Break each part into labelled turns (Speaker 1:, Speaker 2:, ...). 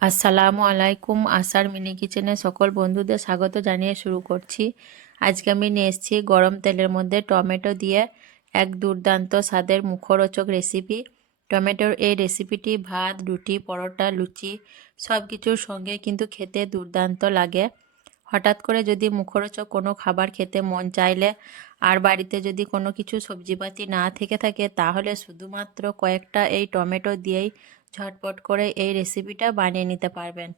Speaker 1: আসসালামু আলাইকুম আসার মিনি কিচেনে সকল বন্ধুদের স্বাগত জানিয়ে শুরু করছি। আজকে আমি নিয়ে এসেছি গরম তেলের মধ্যে টমেটো দিয়ে এক দুর্দান্ত স্বাদের মুখরোচক রেসিপি। টমেটোর এই রেসিপিটি ভাত, রুটি, পরোটা, লুচি সব কিছুর সঙ্গে কিন্তু খেতে দুর্দান্ত লাগে। হঠাৎ করে যদি মুখরোচক কোনো খাবার খেতে মন চাইলে আর বাড়িতে যদি কোনো কিছু সবজিপাতি না থেকে থাকে তাহলে শুধুমাত্র কয়েকটা এই টমেটো দিয়েই ঝটপট করে এই রেসিপিটা বানিয়ে নিতে পারবেন।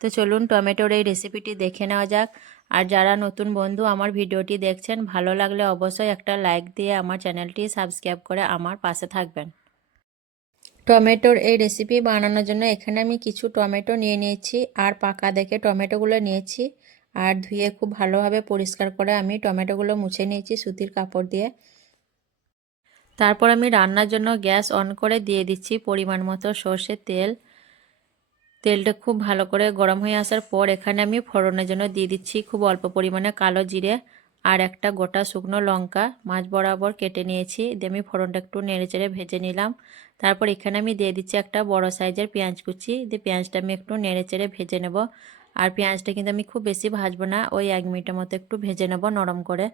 Speaker 1: তো চলুন টমেটোর এই রেসিপিটি দেখে নেওয়া যাক। আর যারা নতুন বন্ধু আমার ভিডিওটি দেখছেন, ভালো লাগলে অবশ্যই একটা লাইক দিয়ে আমার চ্যানেলটি সাবস্ক্রাইব করে আমার পাশে থাকবেন। টমেটোর এই রেসিপি বানানোর জন্য এখানে আমি কিছু টমেটো নিয়ে নিয়েছি আর পাকা দেখে টমেটোগুলো নিয়েছি। আর ধুয়ে খুব ভালোভাবে পরিষ্কার করে আমি টমেটোগুলো মুছে নিয়েছি সুতির কাপড় দিয়ে। তারপর আমি রান্নার জন্য গ্যাস অন করে দিয়ে দিচ্ছি পরিমাণ মতো সর্ষের তেল। তেলটা খুব ভালো করে গরম হয়ে আসার পর এখানে আমি ফোড়নের জন্য দিয়ে দিচ্ছি খুব অল্প পরিমাণে কালো জিরে আর একটা গোটা শুকনো লঙ্কা। মাছ বরাবর কেটে নিয়েছি, দিয়ে আমি ফোড়নটা একটু নেড়ে চেড়ে ভেজে নিলাম। তারপর এখানে আমি দিয়ে দিচ্ছি একটা বড় সাইজের পেঁয়াজ কুচি, দিয়ে পেঁয়াজটা আমি একটু নেড়ে চেড়ে ভেজে নেব। আর পেঁয়াজটা কিন্তু আমি খুব বেশি ভাজবো না, ওই এক মিনিটের মতো একটু ভেজে নেব নরম করে।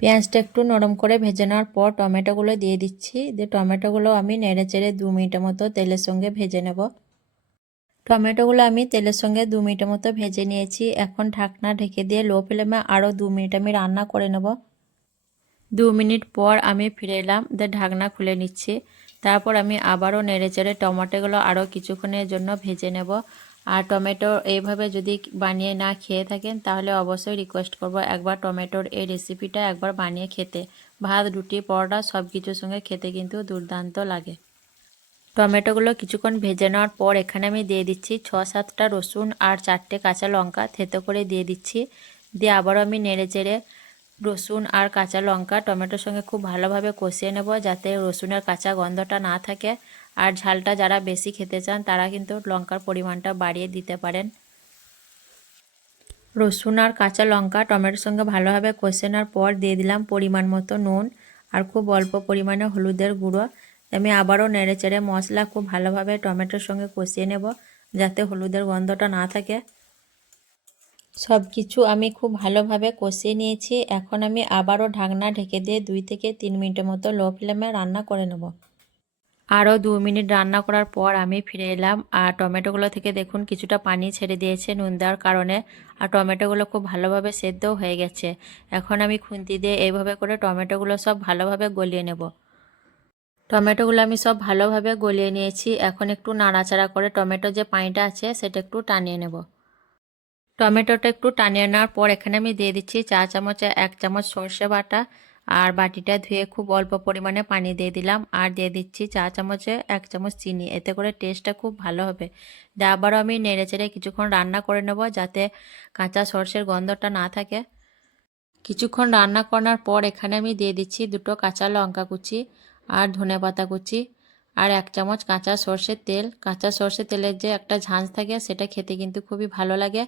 Speaker 1: পেঁয়াজটা একটু নরম করে ভেজে নেওয়ার পর টমেটোগুলো দিয়ে দিচ্ছি। দিয়ে টমেটোগুলো আমি নেড়ে চেড়ে দু মিনিটের মতো তেলের সঙ্গে ভেজে নেব। টমেটোগুলো আমি তেলের সঙ্গে দু মিনিটের মতো ভেজে নিয়েছি। এখন ঢাকনা ঢেকে দিয়ে লো ফ্লেমে আরও দু মিনিট আমি রান্না করে নেব। দু মিনিট পর আমি ফিরে এলাম, দিয়ে ঢাকনা খুলে নিচ্ছি। তারপর আমি আবারও নেড়ে চেড়ে টমেটোগুলো আরও কিছুক্ষণের জন্য ভেজে নেব। আর টমেটো এইভাবে যদি বানিয়ে না খেয়ে থাকেন, তাহলে অবশ্যই রিকোয়েস্ট করব একবার টমেটোর এই রেসিপিটা একবার বানিয়ে খেতে। ভাত, রুটি, পরোটা সব কিছুর সঙ্গে খেতে কিন্তু দুর্দান্ত লাগে। টমেটোগুলো কিছুক্ষণ ভেজে নেওয়ার পর এখানে আমি দিয়ে দিচ্ছি ছ সাতটা রসুন আর চারটে কাঁচা লঙ্কা। থেতো করে দিয়ে দিচ্ছি। দিয়ে আবারও আমি নেড়ে চেড়ে রসুন আর কাঁচা লঙ্কা টমেটোর সঙ্গে খুব ভালোভাবে কষিয়ে নেব যাতে রসুনের কাঁচা গন্ধটা না থাকে। আর ঝালটা যারা বেশি খেতে চান, তারা কিন্তু লঙ্কার পরিমাণটা বাড়িয়ে দিতে পারেন। রসুন আর কাঁচা লঙ্কা টমেটোর সঙ্গে ভালোভাবে কষে নেওয়ার পর দিয়ে দিলাম পরিমাণ মতো নুন আর খুব অল্প পরিমাণে হলুদের গুঁড়ো। আমি আবারও নেড়ে চেড়ে মশলা খুব ভালোভাবে টমেটোর সঙ্গে কষিয়ে নেব যাতে হলুদের গন্ধটা না থাকে। সব কিছু আমি খুব ভালোভাবে কষিয়ে নিয়েছি। এখন আমি আবারও ঢাকনা ঢেকে দিয়ে দুই থেকে তিন মিনিটের মতো লো ফ্লেমে রান্না করে নেব। আরও দু মিনিট রান্না করার পর আমি ফিরে এলাম। আর টমেটোগুলো থেকে দেখুন কিছুটা পানি ছেড়ে দিয়েছে নুন দেওয়ার কারণে। আর টমেটোগুলো খুব ভালোভাবে সেদ্ধও হয়ে গেছে। এখন আমি খুন্তি দিয়ে এইভাবে করে টমেটোগুলো সব ভালোভাবে গলিয়ে নেব। টমেটোগুলো আমি সব ভালোভাবে গলিয়ে নিয়েছি। এখন একটু নাড়াচাড়া করে টমেটো যে পানিটা আছে সেটা একটু টানিয়ে নেব। টমেটোটা একটু টানিয়ে নেওয়ার পর এখানে আমি দিয়ে দিচ্ছি চা চামচে এক চামচ সর্ষে বাটা। আর বাটিটা ধুয়ে খুব অল্প পরিমাণে পানি দিয়ে দিলাম। আর দিয়ে দিচ্ছি চা চামচে এক চামচ চিনি। এতে করে টেস্টটা খুব ভালো হবে। দিয়ে আবারও আমি নেড়ে চেড়ে কিছুক্ষণ রান্না করে নেব যাতে কাঁচা সর্ষের গন্ধটা না থাকে। কিছুক্ষণ রান্না করার পর এখানে আমি দিয়ে দিচ্ছি দুটো কাঁচা লঙ্কা কুচি আর ধনে পাতা কুচি আর এক চামচ কাঁচা সর্ষের তেল। কাঁচা সর্ষের তেলের যে একটা ঝাঁঝ থাকে সেটা খেতে কিন্তু খুবই ভালো লাগে।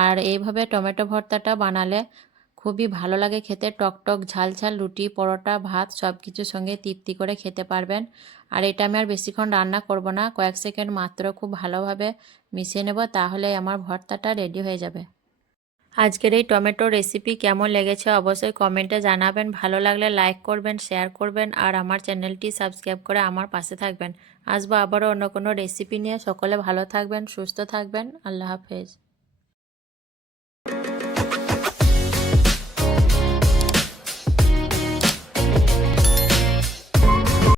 Speaker 1: আর এইভাবে টমেটো ভর্তাটা বানালে খুবই ভালো লাগে খেতে। টক টক, ঝাল ঝাল, রুটি, পরোটা, ভাত সব কিছুর সঙ্গে তৃপ্তি করে খেতে পারবেন। আর এটা আমি আর বেশিক্ষণ রান্না করব না। কয়েক সেকেন্ড মাত্র খুব ভালোভাবে মিশিয়ে নেব, তাহলে আমার ভর্তাটা রেডি হয়ে যাবে। আজকের এই টমেটো রেসিপি কেমন লেগেছে অবশ্যই কমেন্টে জানাবেন। ভালো লাগলে লাইক করবেন, শেয়ার করবেন, আর আমার চ্যানেলটি সাবস্ক্রাইব করে আমার পাশে থাকবেন। আসব আবারও অন্য কোনো রেসিপি নিয়ে। সকলে ভালো থাকবেন, সুস্থ থাকবেন। আল্লাহ হাফেজ।